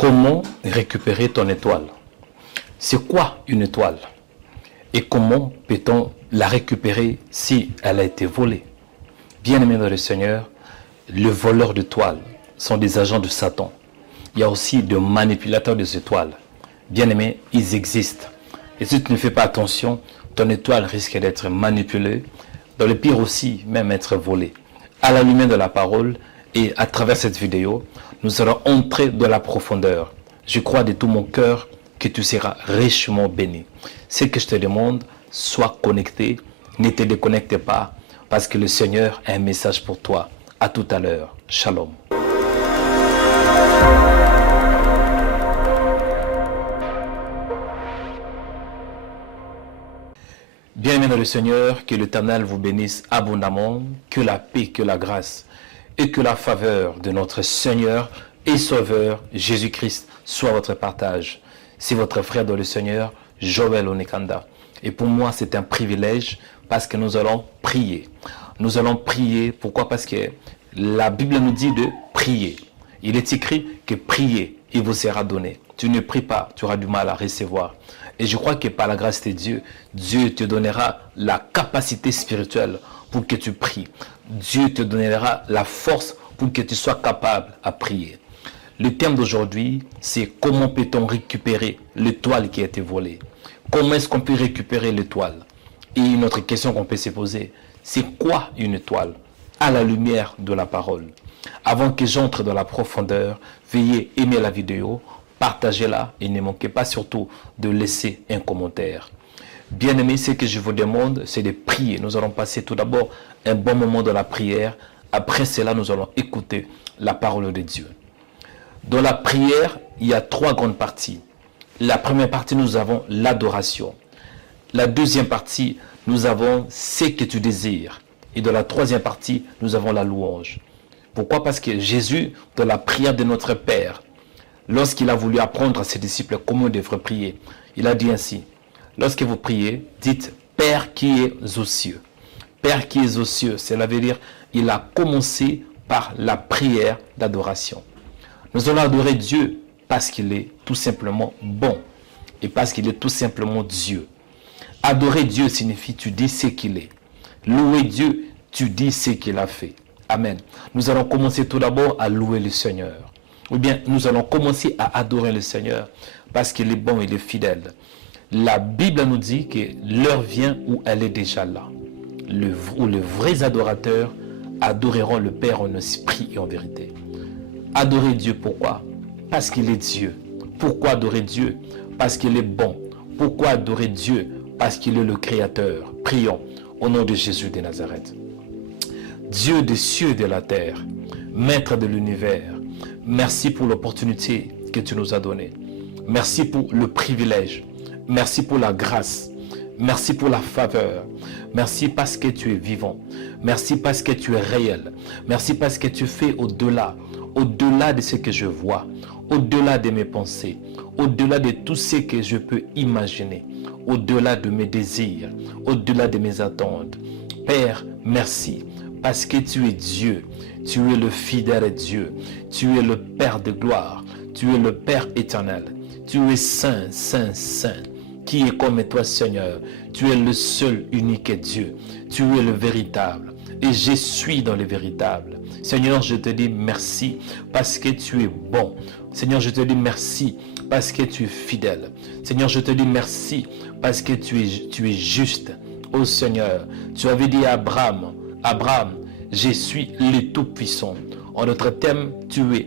Comment récupérer ton étoile? C'est quoi une étoile? Et comment peut-on la récupérer si elle a été volée? Bien-aimés dans le Seigneur, les voleurs d'étoiles sont des agents de Satan. Il y a aussi des manipulateurs des étoiles. Bien-aimés, ils existent. Et si tu ne fais pas attention, ton étoile risque d'être manipulée, dans le pire aussi, même être volée. À la lumière de la parole et à travers cette vidéo, nous allons entrer dans la profondeur. Je crois de tout mon cœur que tu seras richement béni. Ce que je te demande, sois connecté, ne te déconnecte pas, parce que le Seigneur a un message pour toi. À tout à l'heure. Shalom. Bien-aimés dans le Seigneur, que l'Éternel vous bénisse abondamment, que la paix, que la grâce et que la faveur de notre Seigneur et Sauveur Jésus-Christ soit votre partage. C'est votre frère dans le Seigneur, Joël Onekanda. Et pour moi, c'est un privilège parce que nous allons prier. Nous allons prier, pourquoi? Parce que la Bible nous dit de prier. Il est écrit que priez, il vous sera donné. Tu ne pries pas, tu auras du mal à recevoir. Et je crois que par la grâce de Dieu, Dieu te donnera la capacité spirituelle pour que tu pries. Dieu te donnera la force pour que tu sois capable à prier. Le thème d'aujourd'hui, c'est comment peut-on récupérer l'étoile qui a été volée? Comment est-ce qu'on peut récupérer l'étoile? Et une autre question qu'on peut se poser, c'est quoi une étoile? À la lumière de la parole. Avant que j'entre dans la profondeur, veuillez aimer la vidéo, partagez-la et ne manquez pas surtout de laisser un commentaire. Bien-aimés, ce que je vous demande, c'est de prier. Nous allons passer tout d'abord un bon moment de la prière. Après cela, nous allons écouter la parole de Dieu. Dans la prière, il y a trois grandes parties. La première partie, nous avons l'adoration. La deuxième partie, nous avons ce que tu désires. Et dans la troisième partie, nous avons la louange. Pourquoi? Parce que Jésus, dans la prière de notre Père, lorsqu'il a voulu apprendre à ses disciples comment ils devraient prier, il a dit ainsi: lorsque vous priez, dites Père qui es aux cieux. Père qui est aux cieux, cela veut dire il a commencé par la prière d'adoration. Nous allons adorer Dieu parce qu'il est tout simplement bon et parce qu'il est tout simplement Dieu. Adorer Dieu signifie tu dis ce qu'il est. Louer Dieu, tu dis ce qu'il a fait. Amen. Nous allons commencer tout d'abord à louer le Seigneur. Ou bien nous allons commencer à adorer le Seigneur parce qu'il est bon, il est fidèle. La Bible nous dit que l'heure vient où elle est déjà là. Où les vrais adorateurs adoreront le Père en esprit et en vérité. Adorer Dieu, pourquoi? Parce qu'il est Dieu. Pourquoi adorer Dieu? Parce qu'il est bon. Pourquoi adorer Dieu? Parce qu'il est le Créateur. Prions au nom de Jésus de Nazareth. Dieu des cieux et de la terre, Maître de l'univers, merci pour l'opportunité que tu nous as donnée. Merci pour le privilège. Merci pour la grâce. Merci pour la faveur. Merci parce que tu es vivant. Merci parce que tu es réel. Merci parce que tu fais au-delà de ce que je vois, au-delà de mes pensées, au-delà de tout ce que je peux imaginer, au-delà de mes désirs, au-delà de mes attentes. Père, merci parce que tu es Dieu. Tu es le fidèle Dieu. Tu es le Père de gloire. Tu es le Père éternel. Tu es saint, saint, saint. Qui est comme toi, Seigneur? Tu es le seul, unique Dieu. Tu es le véritable. Et je suis dans le véritable. Seigneur, je te dis merci parce que tu es bon. Seigneur, je te dis merci parce que tu es fidèle. Seigneur, je te dis merci parce que tu es juste. Oh Seigneur, tu avais dit à Abraham, je suis le Tout-Puissant. En notre thème, tu es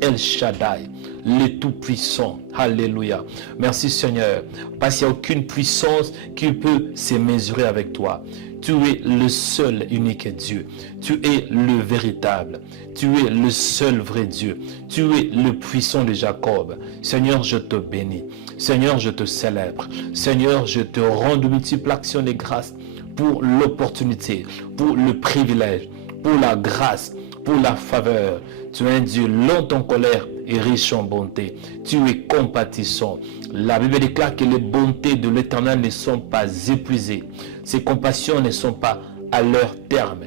El Shaddai, le Tout-Puissant. Alléluia. Merci Seigneur, parce qu'il n'y a aucune puissance qui peut se mesurer avec toi. Tu es le seul unique Dieu. Tu es le véritable. Tu es le seul vrai Dieu. Tu es le puissant de Jacob. Seigneur, je te bénis. Seigneur, je te célèbre. Seigneur, je te rends de multiples actions de grâce pour l'opportunité, pour le privilège, pour la grâce, pour la faveur. Tu es un Dieu lent en colère et riche en bonté. Tu es compatissant. La Bible déclare que les bontés de l'Éternel ne sont pas épuisées. Ses compassions ne sont pas à leur terme,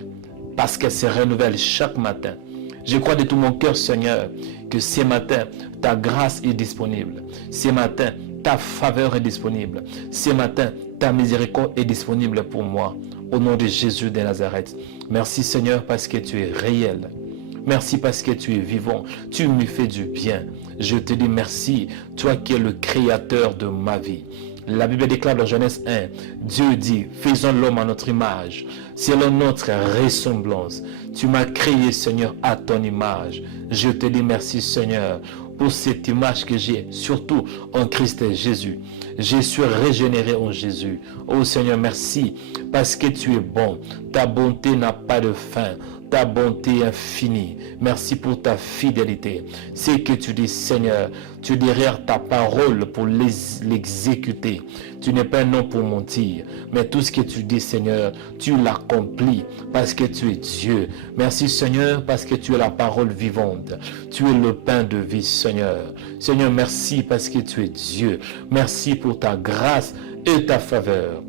parce qu'elles se renouvellent chaque matin. Je crois de tout mon cœur, Seigneur, que ce matin, ta grâce est disponible. Ce matin, ta faveur est disponible. Ce matin, ta miséricorde est disponible pour moi. Au nom de Jésus de Nazareth. Merci, Seigneur, parce que tu es réel. Merci parce que tu es vivant. Tu me fais du bien. Je te dis merci, toi qui es le créateur de ma vie. La Bible déclare dans Genèse 1, Dieu dit, faisons l'homme à notre image, selon notre ressemblance. Tu m'as créé, Seigneur, à ton image. Je te dis merci, Seigneur, pour cette image que j'ai, surtout en Christ Jésus. Je suis régénéré en Jésus. Oh Seigneur, merci, parce que tu es bon. Ta bonté n'a pas de fin. Ta bonté infinie. Merci pour ta fidélité. C'est que tu dis, Seigneur, tu es derrière ta parole pour l'exécuter. Tu n'es pas un homme pour mentir, mais tout ce que tu dis, Seigneur, tu l'accomplis parce que tu es Dieu. Merci, Seigneur, parce que tu es la parole vivante. Tu es le pain de vie, Seigneur. Seigneur, merci parce que tu es Dieu. Merci pour ta grâce et ta faveur.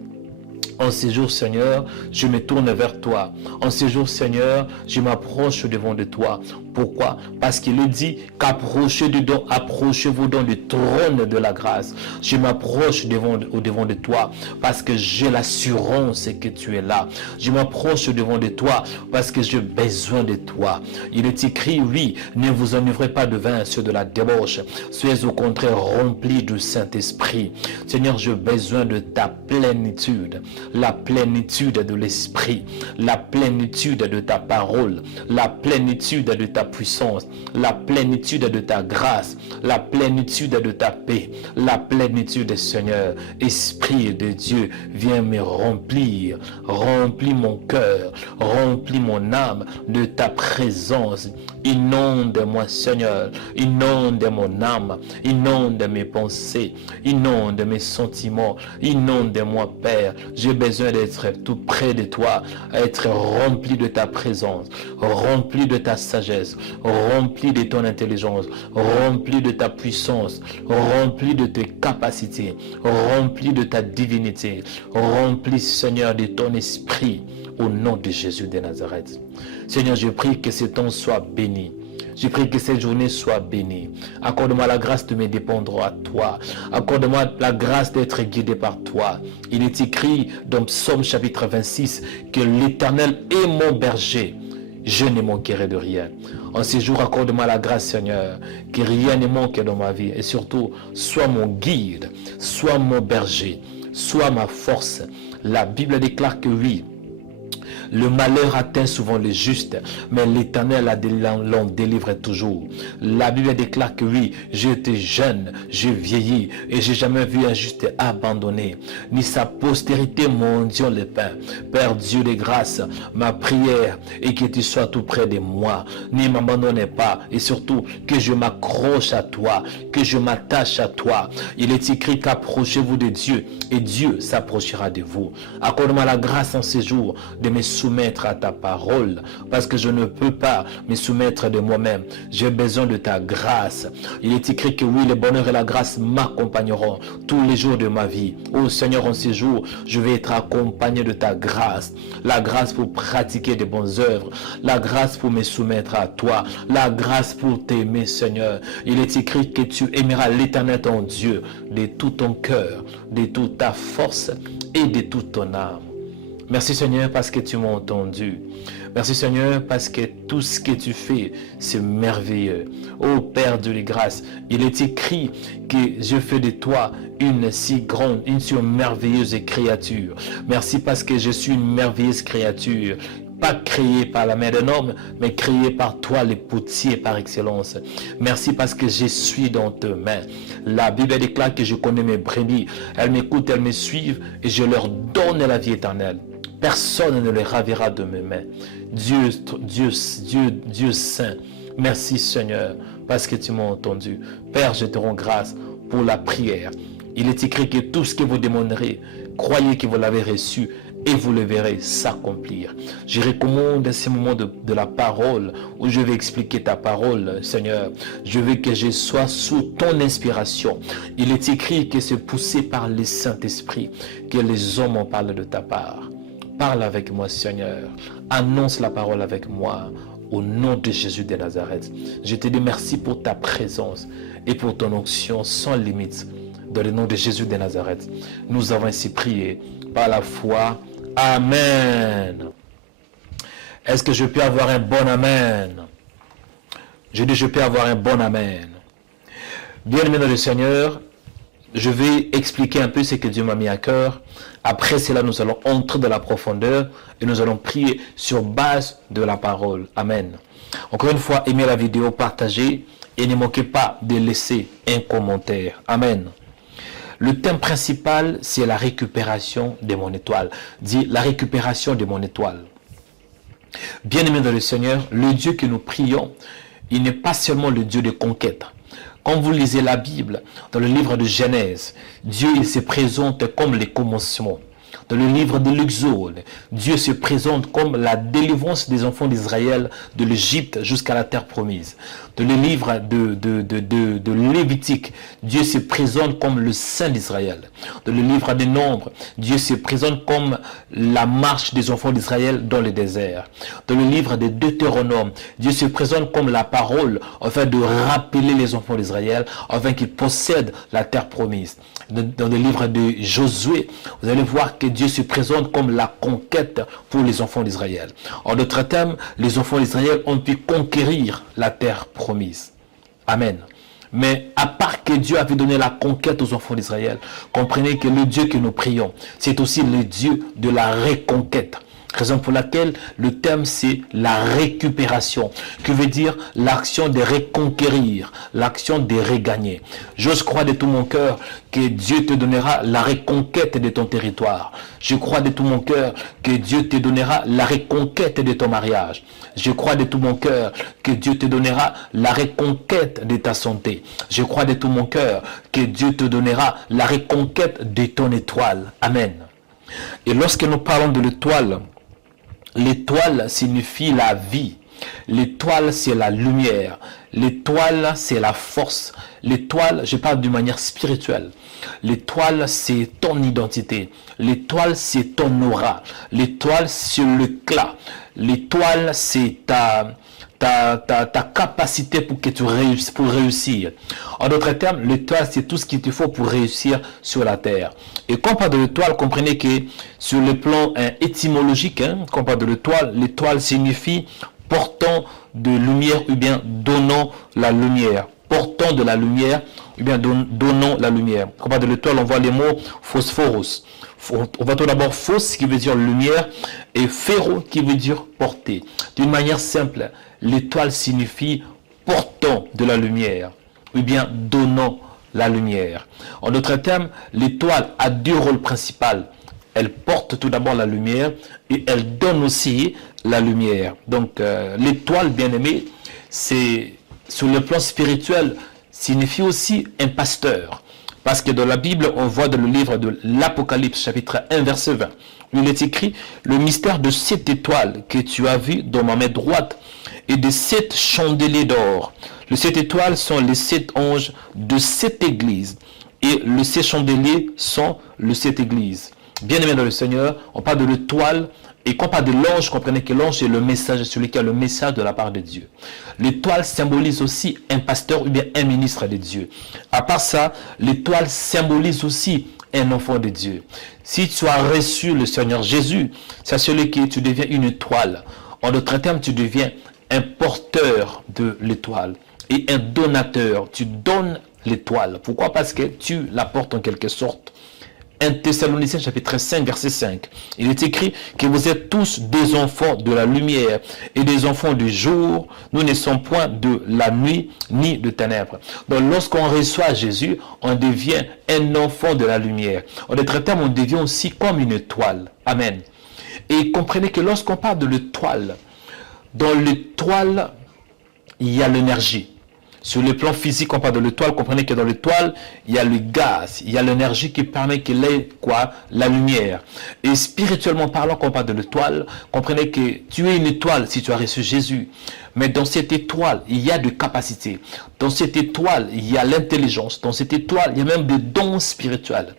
En ces jours, Seigneur, je me tourne vers toi. En ces jours, Seigneur, je m'approche devant de toi. Pourquoi? Parce qu'il dit approchez-vous dans le trône de la grâce. Je m'approche au devant de toi parce que j'ai l'assurance que tu es là. Je m'approche devant de toi parce que j'ai besoin de toi. Il est écrit, oui, ne vous enivrez pas de vin, ceux de la débauche. Soyez au contraire remplis du Saint-Esprit. Seigneur, j'ai besoin de ta plénitude. La plénitude de l'Esprit, la plénitude de ta parole, la plénitude de ta puissance, la plénitude de ta grâce, la plénitude de ta paix, la plénitude, Seigneur. Esprit de Dieu, viens me remplir, remplis mon cœur, remplis mon âme de ta présence. Inonde-moi, Seigneur, inonde mon âme, inonde mes pensées, inonde mes sentiments, inonde-moi, Père. J'ai besoin d'être tout près de toi, être rempli de ta présence, rempli de ta sagesse, rempli de ton intelligence, rempli de ta puissance, rempli de tes capacités, rempli de ta divinité, rempli, Seigneur, de ton esprit, au nom de Jésus de Nazareth. Seigneur, je prie que ce temps soit béni. Je prie que cette journée soit bénie. Accorde-moi la grâce de me dépendre à toi. Accorde-moi la grâce d'être guidé par toi. Il est écrit dans Psaume chapitre 26 que l'Éternel est mon berger. Je ne manquerai de rien. En ces jours, accorde-moi la grâce, Seigneur, que rien ne manque dans ma vie. Et surtout, sois mon guide, sois mon berger, sois ma force. La Bible déclare que oui, le malheur atteint souvent les justes, mais l'Éternel l'en délivre toujours. La Bible déclare que oui, j'étais jeune, j'ai vieilli, et j'ai jamais vu un juste abandonné, ni sa postérité mendiant le pain. Père Dieu de grâce, ma prière est que tu sois tout près de moi, ne m'abandonne pas, et surtout que je m'accroche à toi, que je m'attache à toi. Il est écrit qu'approchez-vous de Dieu, et Dieu s'approchera de vous. Accorde-moi la grâce en ces jours de me soumettre à ta parole, parce que je ne peux pas me soumettre de moi-même. J'ai besoin de ta grâce. Il est écrit que oui, le bonheur et la grâce m'accompagneront tous les jours de ma vie. Oh Seigneur, en ces jours, je vais être accompagné de ta grâce. La grâce pour pratiquer de bonnes œuvres, la grâce pour me soumettre à toi, la grâce pour t'aimer, Seigneur. Il est écrit que tu aimeras l'Éternel ton Dieu de tout ton cœur, de toute ta force et de toute ton âme. Merci Seigneur parce que tu m'as entendu. Merci Seigneur parce que tout ce que tu fais, c'est merveilleux. Ô Père de grâce, il est écrit que je fais de toi une si grande, une si merveilleuse créature. Merci parce que je suis une merveilleuse créature. Pas créé par la main d'un homme, mais créé par toi, le potier par excellence. Merci parce que je suis dans tes mains. La Bible déclare que je connais mes brebis. Elles m'écoutent, elles me suivent et je leur donne la vie éternelle. Personne ne les ravira de mes mains. Dieu Saint, merci Seigneur parce que tu m'as entendu. Père, je te rends grâce pour la prière. Il est écrit que tout ce que vous demanderez, croyez que vous l'avez reçu et vous le verrez s'accomplir. Je recommande ces moments de la parole où je vais expliquer ta parole, Seigneur. Je veux que je sois sous ton inspiration. Il est écrit que c'est poussé par le Saint-Esprit que les hommes en parlent de ta part. Parle avec moi, Seigneur. Annonce la parole avec moi. au nom de Jésus de Nazareth. Je te dis merci pour ta présence et pour ton onction sans limite. Dans le nom de Jésus de Nazareth, nous avons ainsi prié par la foi. Amen. Est-ce que je peux avoir un bon amen? Je dis, je peux avoir un bon amen. Bien-aimé dans le Seigneur, je vais expliquer un peu ce que Dieu m'a mis à cœur. Après cela, nous allons entrer dans la profondeur et nous allons prier sur base de la parole. Amen. Encore une fois, aimez la vidéo, partagez et ne manquez pas de laisser un commentaire. Amen. Le thème principal, c'est la récupération de mon étoile. Dit la récupération de mon étoile. Bien-aimé dans le Seigneur, le Dieu que nous prions, il n'est pas seulement le Dieu de conquête. Quand vous lisez la Bible, dans le livre de Genèse, Dieu il se présente comme les commencements. Dans le livre de l'Exode, Dieu se présente comme la délivrance des enfants d'Israël de l'Égypte jusqu'à la terre promise. Dans le livre de Lévitique, Dieu se présente comme le Saint d'Israël. Dans le livre des Nombres, Dieu se présente comme la marche des enfants d'Israël dans le désert. Dans le livre de Deutéronome, Dieu se présente comme la parole afin de rappeler les enfants d'Israël afin qu'ils possèdent la terre promise. Dans le livre de Josué, vous allez voir que Dieu se présente comme la conquête pour les enfants d'Israël. En d'autres termes, les enfants d'Israël ont pu conquérir la terre promise. Amen. Mais à part que Dieu avait donné la conquête aux enfants d'Israël, comprenez que le Dieu que nous prions, c'est aussi le Dieu de la reconquête. Raison pour laquelle le thème c'est la récupération, qui veut dire l'action de reconquérir, l'action de regagner. J'ose croire de tout mon cœur que Dieu te donnera la reconquête de ton territoire. Je crois de tout mon cœur que Dieu te donnera la reconquête de ton mariage. Je crois de tout mon cœur que Dieu te donnera la reconquête de ta santé. Je crois de tout mon cœur que Dieu te donnera la reconquête de ton étoile. Amen. Et lorsque nous parlons de l'étoile, l'étoile signifie la vie. L'étoile, c'est la lumière. L'étoile, c'est la force. L'étoile, je parle d'une manière spirituelle. L'étoile, c'est ton identité. L'étoile, c'est ton aura. L'étoile, c'est l'éclat. L'étoile, c'est ta capacité pour que tu réussisses, pour réussir. En d'autres termes, l'étoile, c'est tout ce qu'il te faut pour réussir sur la terre. Et quand on parle de l'étoile, comprenez que sur le plan étymologique, quand on parle de l'étoile signifie portant de lumière ou bien donnant la lumière. Portant de la lumière ou bien donnant la lumière. Quand on parle de l'étoile, on voit les mots phosphoros. On va tout d'abord phos qui veut dire lumière et phéro qui veut dire porter. D'une manière simple, l'étoile signifie portant de la lumière ou bien donnant la lumière. En d'autres termes, l'étoile a deux rôles principaux. Elle porte tout d'abord la lumière et elle donne aussi la lumière. Donc l'étoile, bien aimé, c'est sur le plan spirituel, signifie aussi un pasteur. Parce que dans la Bible, on voit dans le livre de l'Apocalypse, chapitre 1, verset 20, où il est écrit « Le mystère de 7 étoiles que tu as vues dans ma main droite et de 7 chandeliers d'or. Les 7 étoiles sont les 7 anges de 7 églises et les 7 chandeliers sont les 7 églises. » Bien-aimés dans le Seigneur, on parle de l'étoile. Et quand on parle de l'ange, comprenez que l'ange est le message, celui qui a le message de la part de Dieu. L'étoile symbolise aussi un pasteur ou bien un ministre de Dieu. À part ça, l'étoile symbolise aussi un enfant de Dieu. Si tu as reçu le Seigneur Jésus, c'est celui qui tu deviens une étoile. En d'autres termes, tu deviens un porteur de l'étoile et un donateur. Tu donnes l'étoile. Pourquoi? Parce que tu la portes en quelque sorte. 1 Thessaloniciens chapitre 5 verset 5. Il est écrit que vous êtes tous des enfants de la lumière et des enfants du jour. Nous ne sommes point de la nuit ni de ténèbres. Donc lorsqu'on reçoit Jésus, on devient un enfant de la lumière. En d'autres termes, on devient aussi comme une étoile. Amen. Et comprenez que lorsqu'on parle de l'étoile, dans l'étoile, il y a l'énergie. Sur le plan physique, on parle de l'étoile, comprenez que dans l'étoile, il y a le gaz, il y a l'énergie qui permet qu'il ait quoi? La lumière. Et spirituellement parlant, quand on parle de l'étoile, comprenez que tu es une étoile si tu as reçu Jésus. Mais dans cette étoile, il y a de capacités. Dans cette étoile, il y a l'intelligence. Dans cette étoile, il y a même des dons spirituels.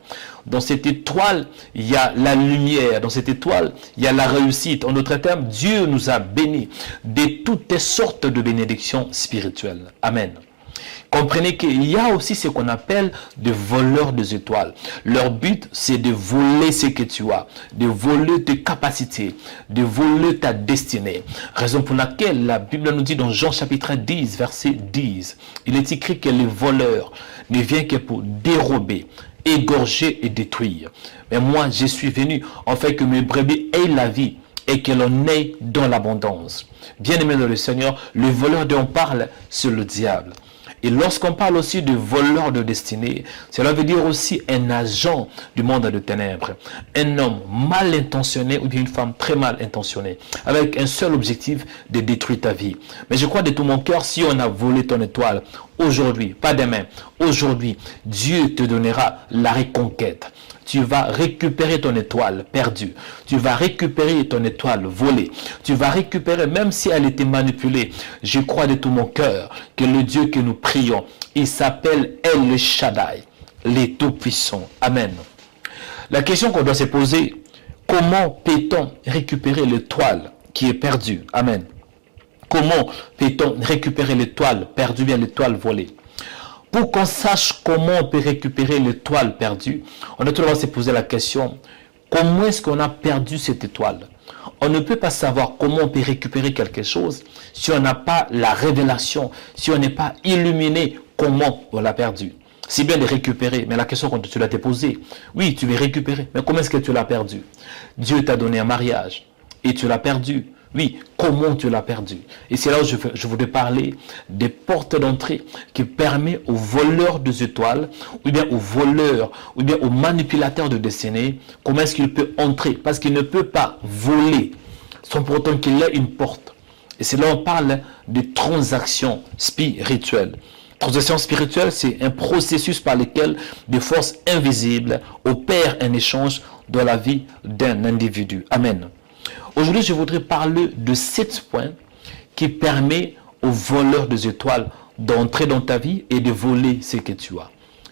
Dans cette étoile, il y a la lumière. Dans cette étoile, il y a la réussite. En d'autres termes, Dieu nous a bénis de toutes sortes de bénédictions spirituelles. Amen. Comprenez qu'il y a aussi ce qu'on appelle des voleurs des étoiles. Leur but, c'est de voler ce que tu as, de voler tes capacités, de voler ta destinée. Raison pour laquelle la Bible nous dit dans Jean chapitre 10, verset 10, il est écrit que les voleurs ne viennent que pour dérober, égorger et détruire. Mais moi, je suis venu en fait que mes brebis aient la vie et que l'on ait dans l'abondance. Bien-aimé dans le Seigneur, le voleur dont on parle, c'est le diable. Et lorsqu'on parle aussi de voleur de destinée, cela veut dire aussi un agent du monde de ténèbres. Un homme mal intentionné ou bien une femme très mal intentionnée, avec un seul objectif de détruire ta vie. Mais je crois de tout mon cœur, si on a volé ton étoile, aujourd'hui, pas demain, aujourd'hui, Dieu te donnera la reconquête. Tu vas récupérer ton étoile perdue. Tu vas récupérer ton étoile volée. Tu vas récupérer, même si elle était manipulée. Je crois de tout mon cœur que le Dieu que nous prions, il s'appelle El Shaddai, les Tout-Puissants. Amen. La question qu'on doit se poser, comment peut-on récupérer l'étoile qui est perdue? Amen. Comment peut-on récupérer l'étoile perdue, bien l'étoile volée? Pour qu'on sache comment on peut récupérer l'étoile perdue, on doit toujours se poser la question, comment est-ce qu'on a perdu cette étoile? On ne peut pas savoir comment on peut récupérer quelque chose si on n'a pas la révélation, si on n'est pas illuminé comment on l'a perdu. C'est bien de récupérer, mais la question que tu dois te poser, oui, tu veux récupérer, mais comment est-ce que tu l'as perdu? Dieu t'a donné un mariage et tu l'as perdu. Oui, comment tu l'as perdu? Et c'est là où je voudrais parler des portes d'entrée qui permettent aux voleurs des étoiles, ou bien aux voleurs, ou bien aux manipulateurs de destinée, comment est-ce qu'il peut entrer? Parce qu'il ne peut pas voler sans pour autant qu'il ait une porte. Et c'est là où on parle de transactions spirituelles. Transaction spirituelle, c'est un processus par lequel des forces invisibles opèrent un échange dans la vie d'un individu. Amen. Aujourd'hui, je voudrais parler de 7 points qui permettent aux voleurs des étoiles d'entrer dans ta vie et de voler ce que tu as.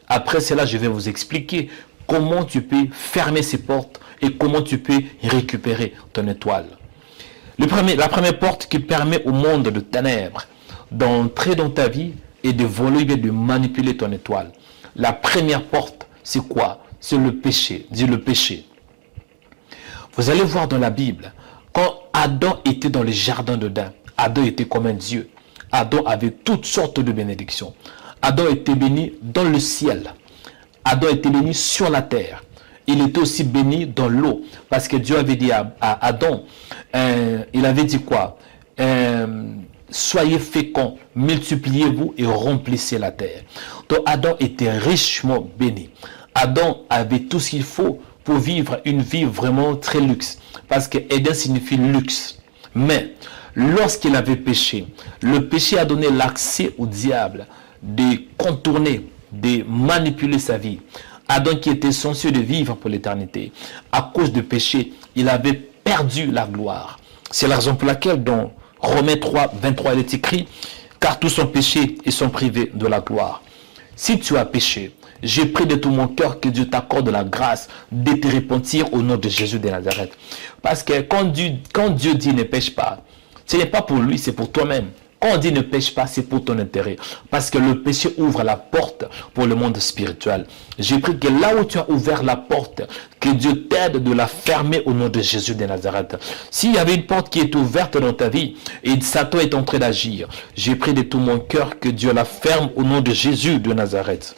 Après cela, je vais vous expliquer comment tu peux fermer ces portes et comment tu peux récupérer ton étoile. La première porte qui permet au monde de ténèbres d'entrer dans ta vie et de voler et de manipuler ton étoile. La première porte, c'est quoi? C'est le péché. Dis le péché. Vous allez voir dans la Bible, quand Adam était dans le jardin d'Éden, Adam était comme un Dieu. Adam avait toutes sortes de bénédictions. Adam était béni dans le ciel. Adam était béni sur la terre. Il était aussi béni dans l'eau. Parce que Dieu avait dit à Adam, il avait dit quoi? Soyez féconds, multipliez-vous et remplissez la terre. Donc Adam était richement béni. Adam avait tout ce qu'il faut pour vivre une vie vraiment très luxe. Parce que Éden signifie luxe. Mais lorsqu'il avait péché, le péché a donné l'accès au diable de contourner, de manipuler sa vie. Adam qui était censé de vivre pour l'éternité, à cause du péché, il avait perdu la gloire. C'est la raison pour laquelle dans Romains 3, 23, il est écrit, car tous sont péchés et sont privés de la gloire. Si tu as péché, j'ai pris de tout mon cœur que Dieu t'accorde la grâce de te repentir au nom de Jésus de Nazareth. Parce que quand Dieu dit ne pêche pas, ce n'est pas pour lui, c'est pour toi-même. Quand on dit ne pêche pas, c'est pour ton intérêt. Parce que le péché ouvre la porte pour le monde spirituel. J'ai pris que là où tu as ouvert la porte, que Dieu t'aide de la fermer au nom de Jésus de Nazareth. S'il y avait une porte qui est ouverte dans ta vie et Satan est en train d'agir, j'ai pris de tout mon cœur que Dieu la ferme au nom de Jésus de Nazareth.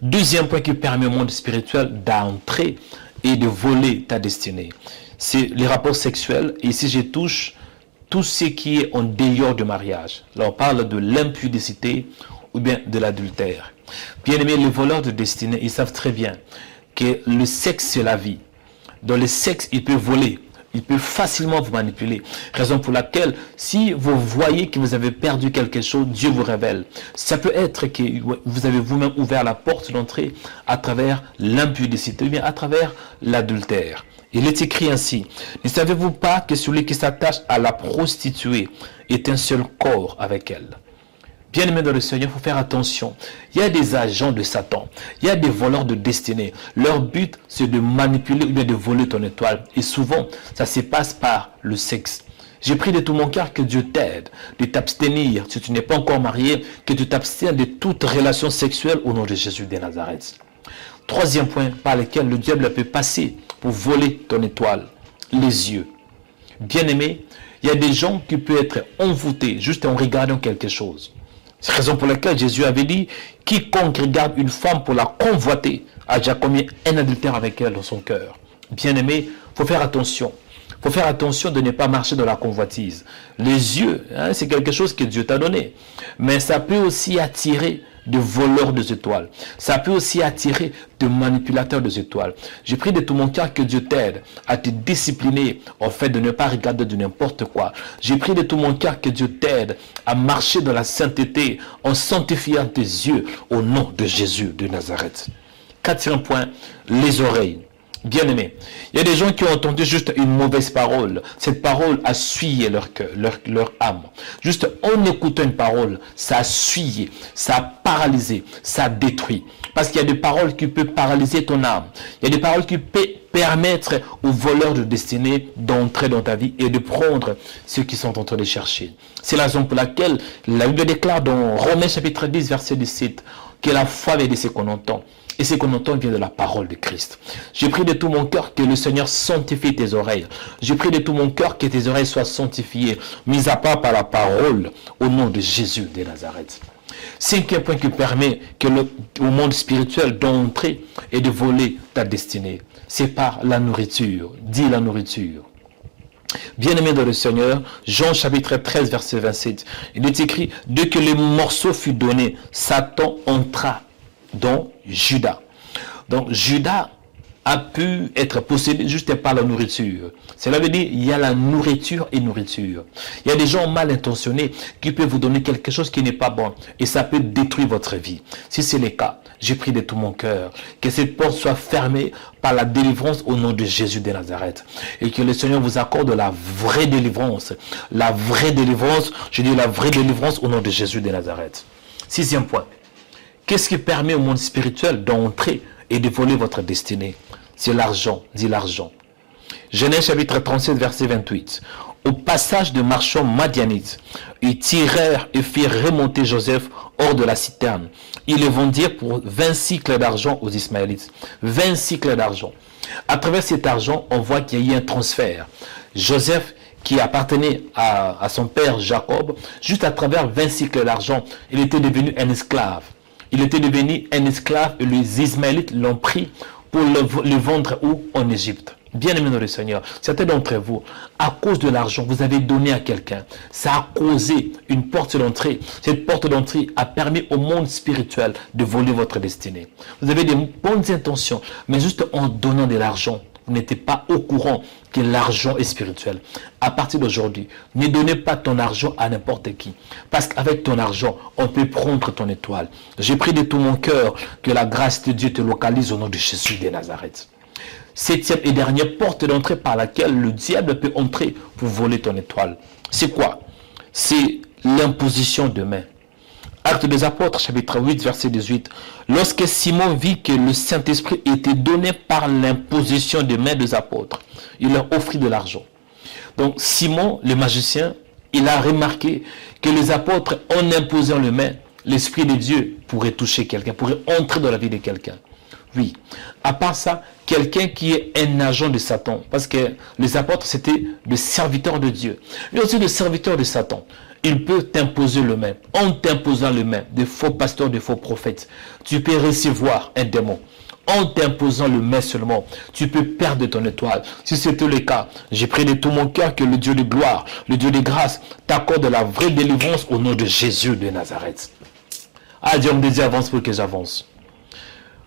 Deuxième point qui permet au monde spirituel d'entrer et de voler ta destinée, c'est les rapports sexuels. Et ici, je touche tout ce qui est en dehors du mariage. Là, on parle de l'impudicité ou bien de l'adultère. Bien aimé, les voleurs de destinée, ils savent très bien que le sexe, c'est la vie. Dans le sexe, il peut voler. Il peut facilement vous manipuler. Raison pour laquelle, si vous voyez que vous avez perdu quelque chose, Dieu vous révèle. Ça peut être que vous avez vous-même ouvert la porte d'entrée à travers l'impudicité ou bien à travers l'adultère. Il est écrit ainsi, ne savez-vous pas que celui qui s'attache à la prostituée est un seul corps avec elle? Bien-aimé dans le Seigneur, il faut faire attention. Il y a des agents de Satan. Il y a des voleurs de destinée. Leur but, c'est de manipuler ou bien de voler ton étoile. Et souvent, ça se passe par le sexe. J'ai pris de tout mon cœur que Dieu t'aide de t'abstenir, si tu n'es pas encore marié, que tu t'abstiennes de toute relation sexuelle au nom de Jésus de Nazareth. Troisième point par lequel le diable peut passer pour voler ton étoile, les yeux. Bien-aimé, il y a des gens qui peuvent être envoûtés juste en regardant quelque chose. C'est la raison pour laquelle Jésus avait dit, quiconque regarde une femme pour la convoiter a déjà commis un adultère avec elle dans son cœur. Bien-aimé, il faut faire attention. Il faut faire attention de ne pas marcher dans la convoitise. Les yeux, c'est quelque chose que Dieu t'a donné. Mais ça peut aussi attirer de voleurs des étoiles. Ça peut aussi attirer de manipulateurs des étoiles. J'ai pris de tout mon cœur que Dieu t'aide à te discipliner en fait de ne pas regarder de n'importe quoi. J'ai pris de tout mon cœur que Dieu t'aide à marcher dans la sainteté en sanctifiant tes yeux au nom de Jésus de Nazareth. Quatrième point, les oreilles. Bien-aimés, il y a des gens qui ont entendu juste une mauvaise parole. Cette parole a souillé leur cœur, leur âme. Juste en écoutant une parole, ça a souillé, ça a paralysé, ça a détruit. Parce qu'il y a des paroles qui peuvent paralyser ton âme. Il y a des paroles qui peuvent permettre aux voleurs de destinée d'entrer dans ta vie et de prendre ceux qui sont en train de chercher. C'est la raison pour laquelle la Bible déclare dans Romains chapitre 10, verset 17, que la foi vient de ce qu'on entend. Et ce qu'on entend vient de la parole de Christ. J'ai pris de tout mon cœur que le Seigneur sanctifie tes oreilles. J'ai pris de tout mon cœur que tes oreilles soient sanctifiées, mises à part par la parole, au nom de Jésus de Nazareth. Cinquième point qui permet au monde spirituel d'entrer et de voler ta destinée, c'est par la nourriture. Dis la nourriture. Bien-aimé dans le Seigneur, Jean chapitre 13, verset 27, il est écrit, dès que le morceau fut donné, Satan entra dans Judas. Donc Judas a pu être possédé juste par la nourriture. Cela veut dire il y a la nourriture et nourriture. Il y a des gens mal intentionnés qui peuvent vous donner quelque chose qui n'est pas bon et ça peut détruire votre vie. Si c'est le cas, j'ai pris de tout mon cœur que cette porte soit fermée par la délivrance au nom de Jésus de Nazareth et que le Seigneur vous accorde la vraie délivrance. La vraie délivrance, je dis la vraie délivrance au nom de Jésus de Nazareth. Sixième point. Qu'est-ce qui permet au monde spirituel d'entrer et de voler votre destinée? C'est l'argent, dit l'argent. Genèse chapitre 37, verset 28. Au passage de marchands madianites, ils tirèrent et firent remonter Joseph hors de la citerne. Ils le vendirent pour 20 cycles d'argent aux Ismaélites. 20 cycles d'argent. À travers cet argent, on voit qu'il y a eu un transfert. Joseph, qui appartenait à son père Jacob, juste à travers 20 cycles d'argent, il était devenu un esclave. Il était devenu un esclave et les Ismaélites l'ont pris pour le vendre où? En Égypte. Bien-aimé dans le Seigneur, certains d'entre vous, à cause de l'argent, vous avez donné à quelqu'un. Ça a causé une porte d'entrée. Cette porte d'entrée a permis au monde spirituel de voler votre destinée. Vous avez des bonnes intentions, mais juste en donnant de l'argent, vous n'êtes pas au courant que l'argent est spirituel. À partir d'aujourd'hui, ne donnez pas ton argent à n'importe qui. Parce qu'avec ton argent, on peut prendre ton étoile. J'ai pris de tout mon cœur que la grâce de Dieu te localise au nom de Jésus de Nazareth. Septième et dernière porte d'entrée par laquelle le diable peut entrer pour voler ton étoile. C'est quoi? C'est l'imposition de main. Actes des Apôtres, chapitre 8, verset 18. Lorsque Simon vit que le Saint-Esprit était donné par l'imposition des mains des apôtres, il leur offrit de l'argent. Donc Simon, le magicien, il a remarqué que les apôtres, en imposant les mains, l'Esprit de Dieu pourrait toucher quelqu'un, pourrait entrer dans la vie de quelqu'un. Oui. À part ça, quelqu'un qui est un agent de Satan, parce que les apôtres, c'était des serviteurs de Dieu, mais aussi des serviteurs de Satan. Il peut t'imposer le main. En t'imposant le main, des faux pasteurs, des faux prophètes, tu peux recevoir un démon. En t'imposant le main seulement, tu peux perdre ton étoile. Si c'était le cas, j'ai pris de tout mon cœur que le Dieu de gloire, le Dieu de grâce, t'accorde la vraie délivrance au nom de Jésus de Nazareth. Ah Dieu, on me dit avance pour que j'avance.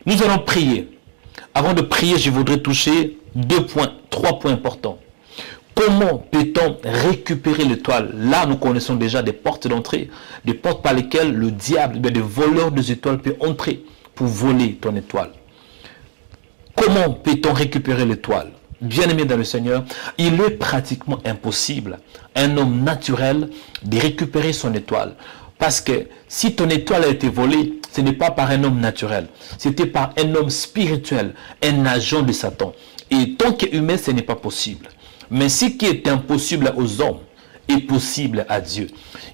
Nous allons prier. Avant de prier, je voudrais toucher 3 points importants. Comment peut-on récupérer l'étoile? Là, nous connaissons déjà des portes d'entrée, des portes par lesquelles le diable, des voleurs des étoiles peuvent entrer pour voler ton étoile. Comment peut-on récupérer l'étoile? Bien-aimé dans le Seigneur, il est pratiquement impossible à un homme naturel de récupérer son étoile. Parce que si ton étoile a été volée, ce n'est pas par un homme naturel. C'était par un homme spirituel, un agent de Satan. Et tant qu'humain, ce n'est pas possible. Mais ce qui est impossible aux hommes est possible à Dieu.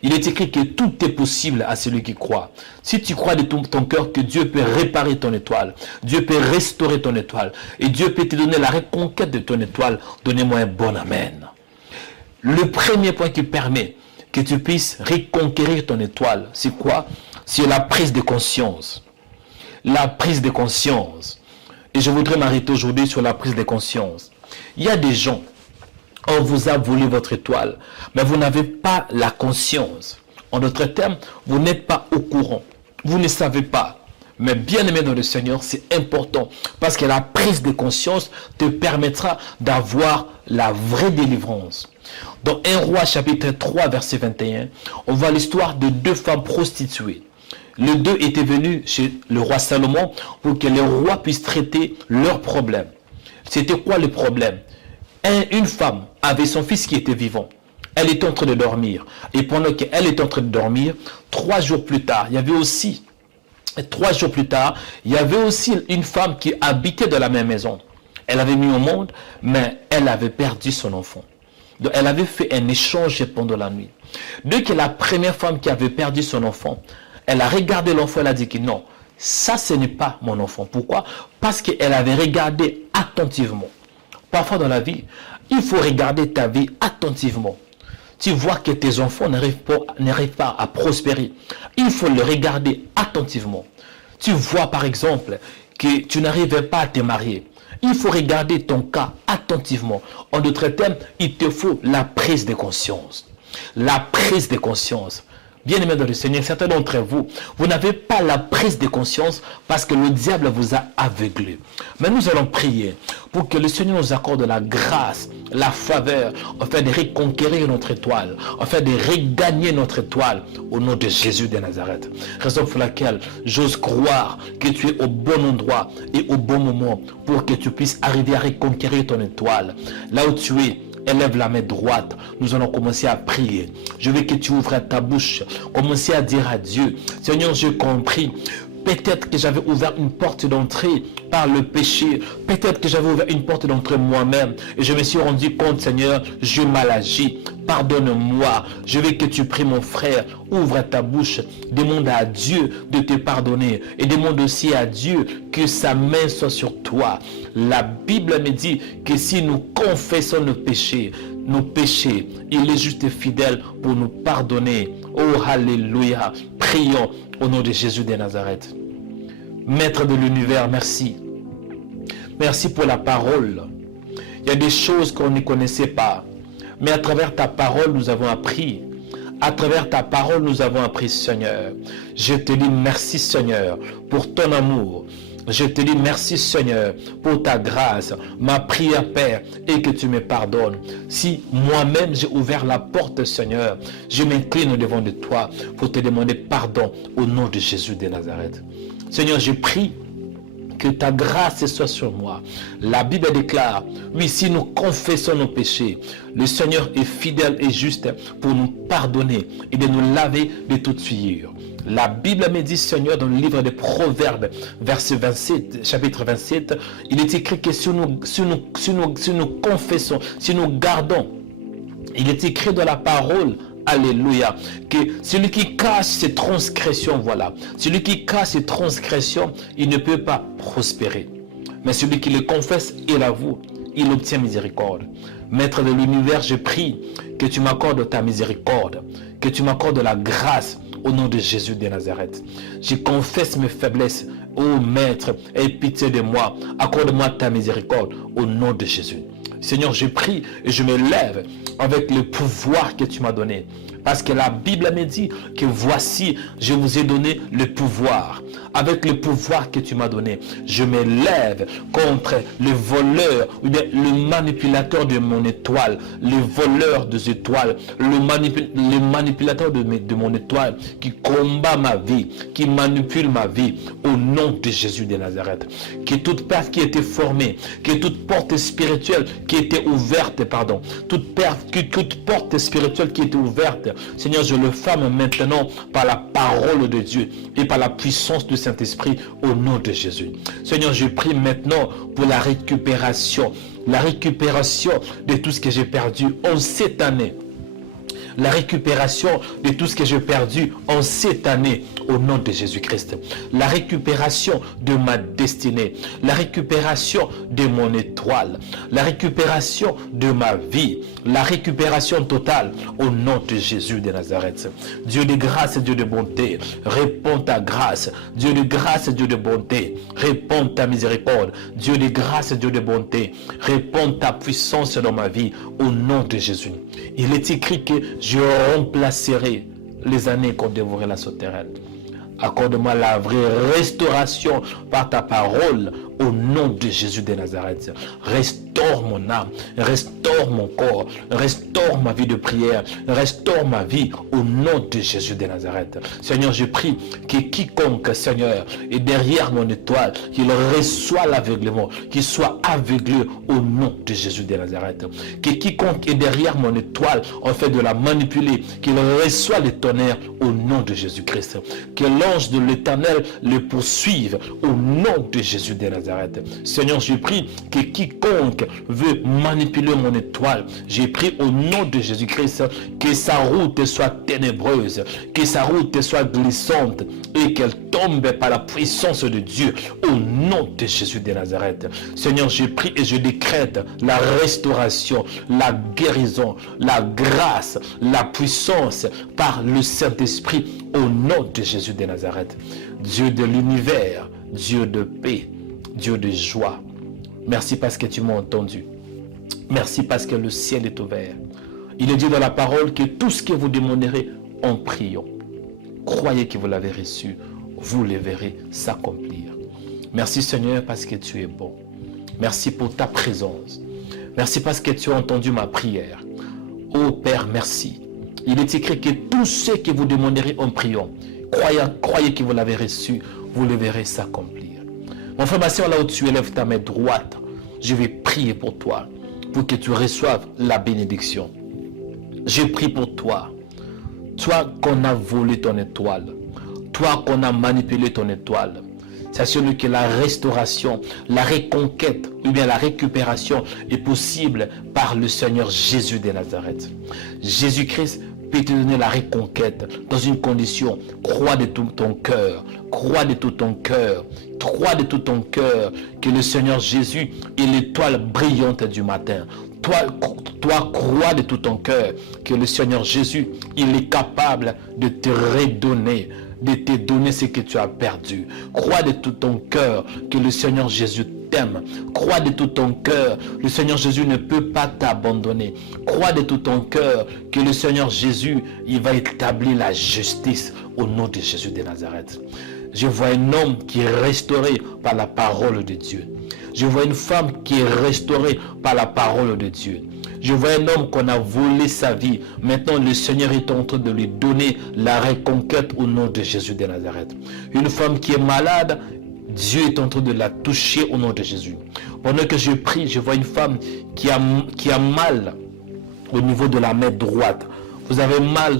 Il est écrit que tout est possible à celui qui croit. Si tu crois de ton cœur que Dieu peut réparer ton étoile, Dieu peut restaurer ton étoile, et Dieu peut te donner la reconquête de ton étoile, donnez-moi un bon amen. Le premier point qui permet que tu puisses reconquérir ton étoile, c'est quoi? C'est la prise de conscience. La prise de conscience. Et je voudrais m'arrêter aujourd'hui sur la prise de conscience. Il y a des gens, on vous a volé votre étoile, mais vous n'avez pas la conscience. En d'autres termes, vous n'êtes pas au courant. Vous ne savez pas. Mais bien aimé dans le Seigneur, c'est important. Parce que la prise de conscience te permettra d'avoir la vraie délivrance. Dans 1 Roi chapitre 3 verset 21, on voit l'histoire de deux femmes prostituées. Les deux étaient venus chez le roi Salomon pour que le roi puisse traiter leurs problèmes. C'était quoi le problème? Une femme avait son fils qui était vivant. Elle était en train de dormir. Et pendant qu'elle était en train de dormir, 3 jours plus tard, il y avait aussi une femme qui habitait dans la même maison. Elle avait mis au monde, mais elle avait perdu son enfant. Donc, elle avait fait un échange pendant la nuit. Dès que la première femme qui avait perdu son enfant, elle a regardé l'enfant, elle a dit que non, ça ce n'est pas mon enfant. Pourquoi? Parce qu'elle avait regardé attentivement. Parfois dans la vie, il faut regarder ta vie attentivement. Tu vois que tes enfants n'arrivent pas à prospérer. Il faut le regarder attentivement. Tu vois par exemple que tu n'arrives pas à te marier. Il faut regarder ton cas attentivement. En d'autres termes, il te faut la prise de conscience. La prise de conscience. Bien-aimés dans le Seigneur, certains d'entre vous, vous n'avez pas la prise de conscience parce que le diable vous a aveuglé. Mais nous allons prier pour que le Seigneur nous accorde la grâce, la faveur, afin de reconquérir notre étoile, afin de regagner notre étoile au nom de Jésus de Nazareth. Raison pour laquelle j'ose croire que tu es au bon endroit et au bon moment pour que tu puisses arriver à reconquérir ton étoile. Là où tu es, élève la main droite. Nous allons commencer à prier. Je veux que tu ouvres ta bouche. Commencez à dire à Dieu, Seigneur, j'ai compris. Peut-être que j'avais ouvert une porte d'entrée par le péché. Peut-être que j'avais ouvert une porte d'entrée moi-même. Et je me suis rendu compte, Seigneur, je mal agi. Pardonne-moi. Je veux que tu pries mon frère. Ouvre ta bouche. Demande à Dieu de te pardonner. Et demande aussi à Dieu que sa main soit sur toi. La Bible me dit que si nous confessons nos péchés, il est juste et fidèle pour nous pardonner. Oh, alléluia. Prions au nom de Jésus de Nazareth. Maître de l'univers, merci. Merci pour la parole. Il y a des choses qu'on ne connaissait pas. Mais à travers ta parole, nous avons appris. À travers ta parole, nous avons appris, Seigneur. Je te dis merci, Seigneur, pour ton amour. Je te dis merci, Seigneur, pour ta grâce. Ma prière, Père, est que tu me pardonnes. Si moi-même j'ai ouvert la porte, Seigneur, je m'incline devant de toi pour te demander pardon au nom de Jésus de Nazareth. Seigneur, je prie que ta grâce soit sur moi. La Bible déclare, oui, si nous confessons nos péchés, le Seigneur est fidèle et juste pour nous pardonner et de nous laver de toute souillure. La Bible me dit, Seigneur, dans le livre des Proverbes, verset 27, chapitre 27, il est écrit que si nous confessons, si nous gardons, il est écrit dans la parole, alléluia, que celui qui cache ses transgressions, voilà, celui qui cache ses transgressions, il ne peut pas prospérer. Mais celui qui le confesse et l'avoue, il obtient miséricorde. Maître de l'univers, je prie que tu m'accordes ta miséricorde, que tu m'accordes la grâce au nom de Jésus de Nazareth. Je confesse mes faiblesses. Ô Maître, aie pitié de moi. Accorde-moi ta miséricorde au nom de Jésus. Seigneur, je prie et je me lève avec le pouvoir que tu m'as donné. Parce que la Bible me dit que voici, je vous ai donné le pouvoir. Avec le pouvoir que tu m'as donné, je me lève contre le voleur, ou bien le manipulateur de mon étoile, le voleur des étoiles, le manipulateur de mon étoile qui combat ma vie, qui manipule ma vie au nom de Jésus de Nazareth. Que toute porte qui était formée, que toute porte spirituelle qui était ouverte, toute porte spirituelle qui était ouverte Seigneur, je le ferme maintenant par la parole de Dieu et par la puissance du Saint-Esprit au nom de Jésus. Seigneur, je prie maintenant pour la récupération de tout ce que j'ai perdu en cette année. La récupération de tout ce que j'ai perdu en cette année au nom de Jésus-Christ. La récupération de ma destinée. La récupération de mon étoile. La récupération de ma vie. La récupération totale au nom de Jésus de Nazareth. Dieu de grâce et Dieu de bonté, réponds ta grâce. Dieu de grâce et Dieu de bonté, réponds ta miséricorde. Dieu de grâce et Dieu de bonté, réponds ta puissance dans ma vie au nom de Jésus. Il est écrit que je remplacerai les années qu'on dévorait la souterraine. Accorde-moi la vraie restauration par ta parole au nom de Jésus de Nazareth. Restaure mon âme, restaure mon corps, restaure ma vie de prière, restaure ma vie au nom de Jésus de Nazareth. Seigneur, je prie que quiconque, Seigneur, est derrière mon étoile, qu'il reçoit l'aveuglement, qu'il soit aveuglé au nom de Jésus de Nazareth. Que quiconque est derrière mon étoile, en fait de la manipuler, qu'il reçoit le tonnerre au nom de Jésus-Christ. Que l'ange de l'Éternel le poursuive au nom de Jésus de Nazareth. Seigneur, je prie que quiconque veut manipuler mon étoile, j'ai pris au nom de Jésus-Christ que sa route soit ténébreuse, que sa route soit glissante et qu'elle tombe par la puissance de Dieu au nom de Jésus de Nazareth. Seigneur, je prie et je décrète la restauration, la guérison, la grâce, la puissance par le Saint-Esprit au nom de Jésus de Nazareth. Dieu de l'univers, Dieu de paix, Dieu de joie. Merci parce que tu m'as entendu. Merci parce que le ciel est ouvert. Il est dit dans la parole que tout ce que vous demanderez en priant, croyez que vous l'avez reçu, vous le verrez s'accomplir. Merci Seigneur parce que tu es bon. Merci pour ta présence. Merci parce que tu as entendu ma prière. Ô Père, merci. Il est écrit que tout ce que vous demanderez en priant, croyez que vous l'avez reçu, vous le verrez s'accomplir. Mon frère, ma soeur, là où tu élèves ta main droite, je vais prier pour toi, pour que tu reçoives la bénédiction. Je prie pour toi, toi qu'on a volé ton étoile, toi qu'on a manipulé ton étoile. Sache-le que la restauration, la reconquête, ou bien la récupération est possible par le Seigneur Jésus de Nazareth. Jésus-Christ peut te donner la reconquête dans une condition. Crois de tout ton cœur, crois de tout ton cœur, crois de tout ton cœur que le Seigneur Jésus est l'étoile brillante du matin. Toi, crois de tout ton cœur que le Seigneur Jésus, il est capable de te redonner, de te donner ce que tu as perdu. Crois de tout ton cœur que le Seigneur Jésus t'aime. Crois de tout ton cœur, le Seigneur Jésus ne peut pas t'abandonner. Crois de tout ton cœur que le Seigneur Jésus, il va établir la justice au nom de Jésus de Nazareth. Je vois un homme qui est restauré par la parole de Dieu. Je vois une femme qui est restaurée par la parole de Dieu. Je vois un homme qu'on a volé sa vie. Maintenant, le Seigneur est en train de lui donner la reconquête au nom de Jésus de Nazareth. Une femme qui est malade, Dieu est en train de la toucher au nom de Jésus. Pendant que je prie, je vois une femme qui a mal au niveau de la main droite. Vous avez mal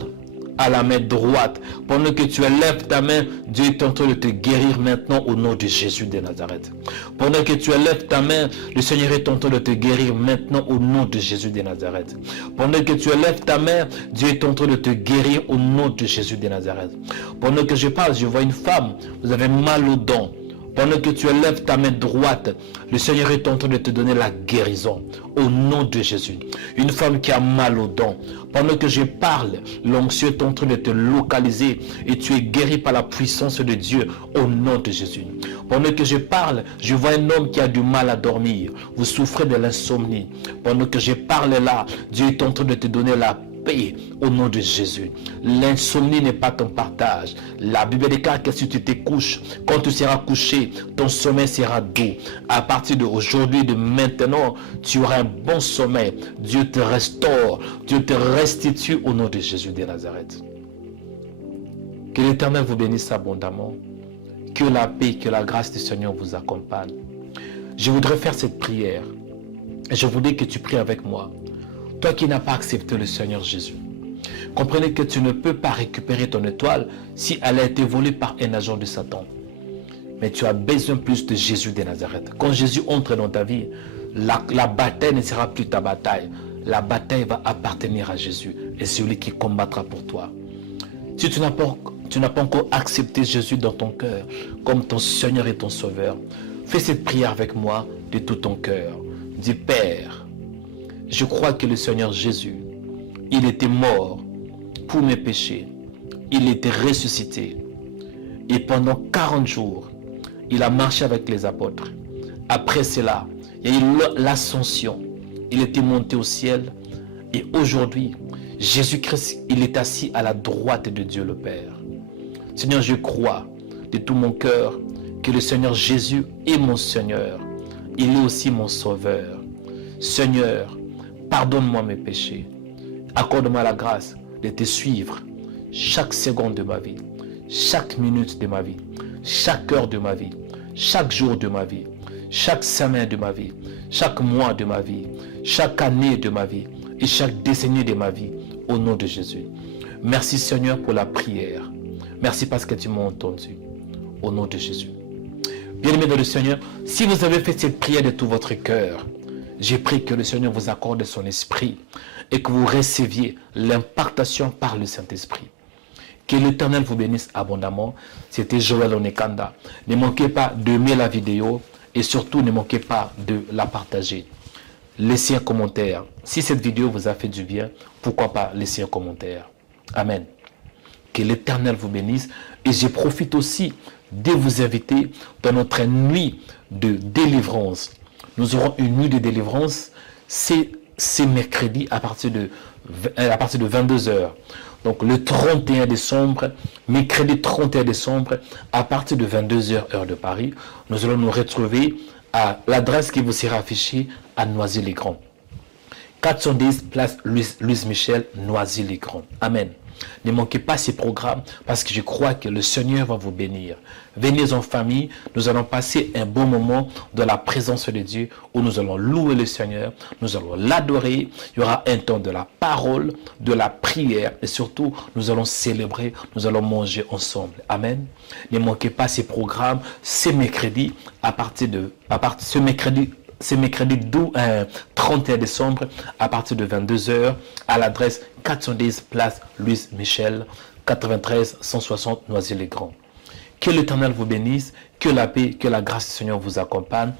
à la main droite. Pendant que tu élèves ta main, Dieu est en train de te guérir maintenant au nom de Jésus de Nazareth. Pendant que tu élèves ta main, le Seigneur est en train de te guérir maintenant au nom de Jésus de Nazareth. Pendant que tu élèves ta main, Dieu est en train de te guérir au nom de Jésus de Nazareth. Pendant que je parle, je vois une femme, vous avez mal aux dents. Pendant que tu élèves ta main droite, le Seigneur est en train de te donner la guérison au nom de Jésus. Une femme qui a mal aux dents. Pendant que je parle, l'onction est en train de te localiser et tu es guéri par la puissance de Dieu au nom de Jésus. Pendant que je parle, je vois un homme qui a du mal à dormir. Vous souffrez de l'insomnie. Pendant que je parle là, Dieu est en train de te donner la paix au nom de Jésus. L'insomnie n'est pas ton partage. La Bible déclare que si tu te couches, quand tu seras couché, ton sommeil sera doux. À partir d'aujourd'hui, de maintenant, tu auras un bon sommeil. Dieu te restaure, Dieu te restitue au nom de Jésus de Nazareth. Que l'Éternel vous bénisse abondamment. Que la paix, que la grâce du Seigneur vous accompagne. Je voudrais faire cette prière. Et je voudrais que tu pries avec moi. Toi qui n'as pas accepté le Seigneur Jésus, Comprenez que tu ne peux pas récupérer ton étoile si elle a été volée par un agent de Satan. Mais tu as besoin plus de Jésus de Nazareth. Quand Jésus entre dans ta vie, la bataille ne sera plus ta bataille. La bataille va appartenir à Jésus et c'est lui qui combattra pour toi. Si tu n'as pas encore accepté Jésus dans ton cœur comme ton Seigneur et ton Sauveur, fais cette prière avec moi de tout ton cœur. Dis, Père, je crois que le Seigneur Jésus, il était mort pour mes péchés. Il était ressuscité. Et pendant 40 jours, il a marché avec les apôtres. Après cela, il y a eu l'ascension. Il était monté au ciel. Et aujourd'hui, Jésus-Christ, il est assis à la droite de Dieu le Père. Seigneur, je crois de tout mon cœur que le Seigneur Jésus est mon Seigneur. Il est aussi mon Sauveur. Seigneur, pardonne-moi mes péchés. Accorde-moi la grâce de te suivre chaque seconde de ma vie, chaque minute de ma vie, chaque heure de ma vie, chaque jour de ma vie, chaque semaine de ma vie, chaque mois de ma vie, chaque année de ma vie et chaque décennie de ma vie, au nom de Jésus. Merci Seigneur pour la prière. Merci parce que tu m'as entendu. Au nom de Jésus. Bien-aimés dans le Seigneur, si vous avez fait cette prière de tout votre cœur, j'ai prié que le Seigneur vous accorde son esprit et que vous receviez l'impartation par le Saint-Esprit. Que l'Éternel vous bénisse abondamment. C'était Joël Onekanda. Ne manquez pas d'aimer la vidéo et surtout ne manquez pas de la partager. Laissez un commentaire. Si cette vidéo vous a fait du bien, pourquoi pas laisser un commentaire. Amen. Que l'Éternel vous bénisse. Et je profite aussi de vous inviter dans notre nuit de délivrance. Nous aurons une nuit de délivrance. C'est mercredi à partir de 22h. Donc le 31 décembre, mercredi 31 décembre, à partir de 22h heure de Paris, nous allons nous retrouver à l'adresse qui vous sera affichée à Noisy-le-Grand. 410 place Louis Michel, Noisy-le-Grand. Amen. Ne manquez pas ces programmes parce que je crois que le Seigneur va vous bénir. Venez en famille, nous allons passer un bon moment dans la présence de Dieu où nous allons louer le Seigneur, nous allons l'adorer. Il y aura un temps de la parole, de la prière et surtout nous allons célébrer, nous allons manger ensemble. Amen. Ne manquez pas ces programmes, c'est mercredi ce mercredi 31 décembre à partir de 22h à l'adresse 410 place Louis Michel, 93 160 Noisy-le-Grand. Que l'Éternel vous bénisse, que la paix, que la grâce du Seigneur vous accompagne.